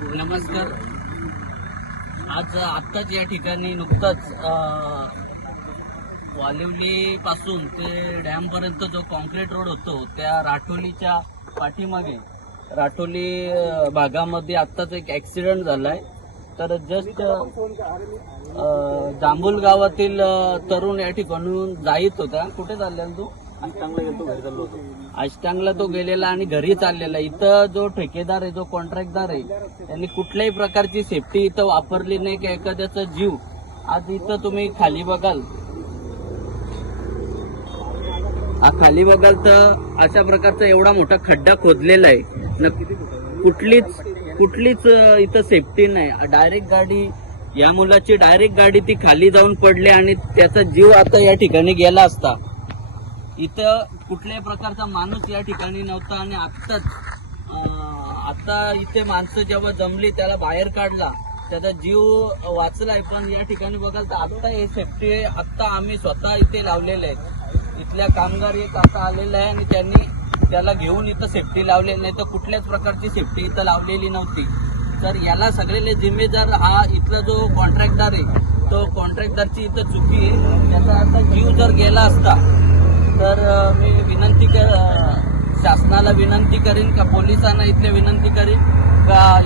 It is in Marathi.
नमस्कार. आज आत्ताच या ठिकाणी नुकताच वालिवली पासून ते डॅम पर्यंत जो कॉन्क्रीट रोड होतो त्या राठोलीच्या पाठीमागे राठोली भागामध्ये आत्ताच एक ऍक्सिडेंट झालाय. तर जस्ट जांभूल गावातील तरुण या ठिकाणून जाईत होता. कुठे चाललेला तू? आष्टांगला गेलो, घरी चाललो होतो. आष्टांगला तो गेलेला आणि घरी चाललेला. इथं जो ठेकेदार आहे, जो कॉन्ट्रॅक्टदार आहे, त्यांनी कुठल्याही प्रकारची सेफ्टी इथं वापरली नाही की एखाद्याचा जीव. आज इथं तुम्ही खाली बघाल तर अशा प्रकारचा एवढा मोठा खड्डा खोदलेला आहे. कुठलीच इथं सेफ्टी नाही. डायरेक्ट गाडी, या मुलाची डायरेक्ट गाडी ती खाली जाऊन पडली आणि त्याचा जीव आता या ठिकाणी गेला असता. इथं कुठल्याही प्रकारचा माणूस या ठिकाणी नव्हता आणि आता इथे माणसं जेव्हा जमली त्याला बाहेर काढला, त्याचा जीव वाचलाय. पण या ठिकाणी बघाल तर आता हे सेफ्टी आता आम्ही स्वतः इथे लावलेले आहेत. इथल्या कामगार एक आता आलेला आहे आणि त्यांनी त्याला घेऊन इथं सेफ्टी लावलेली नाही, तर कुठल्याच प्रकारची सेफ्टी इथं लावलेली नव्हती. तर याला सगळेले जिम्मेदार हा इथला जो कॉन्ट्रॅक्टदार आहे, तो कॉन्ट्रॅक्टदारची इथं चुकी आहे. त्याचा आता जीव जर गेला असता तर मी शासनाला विनंती करीन का, पोलिसांना इथले विनंती करीन का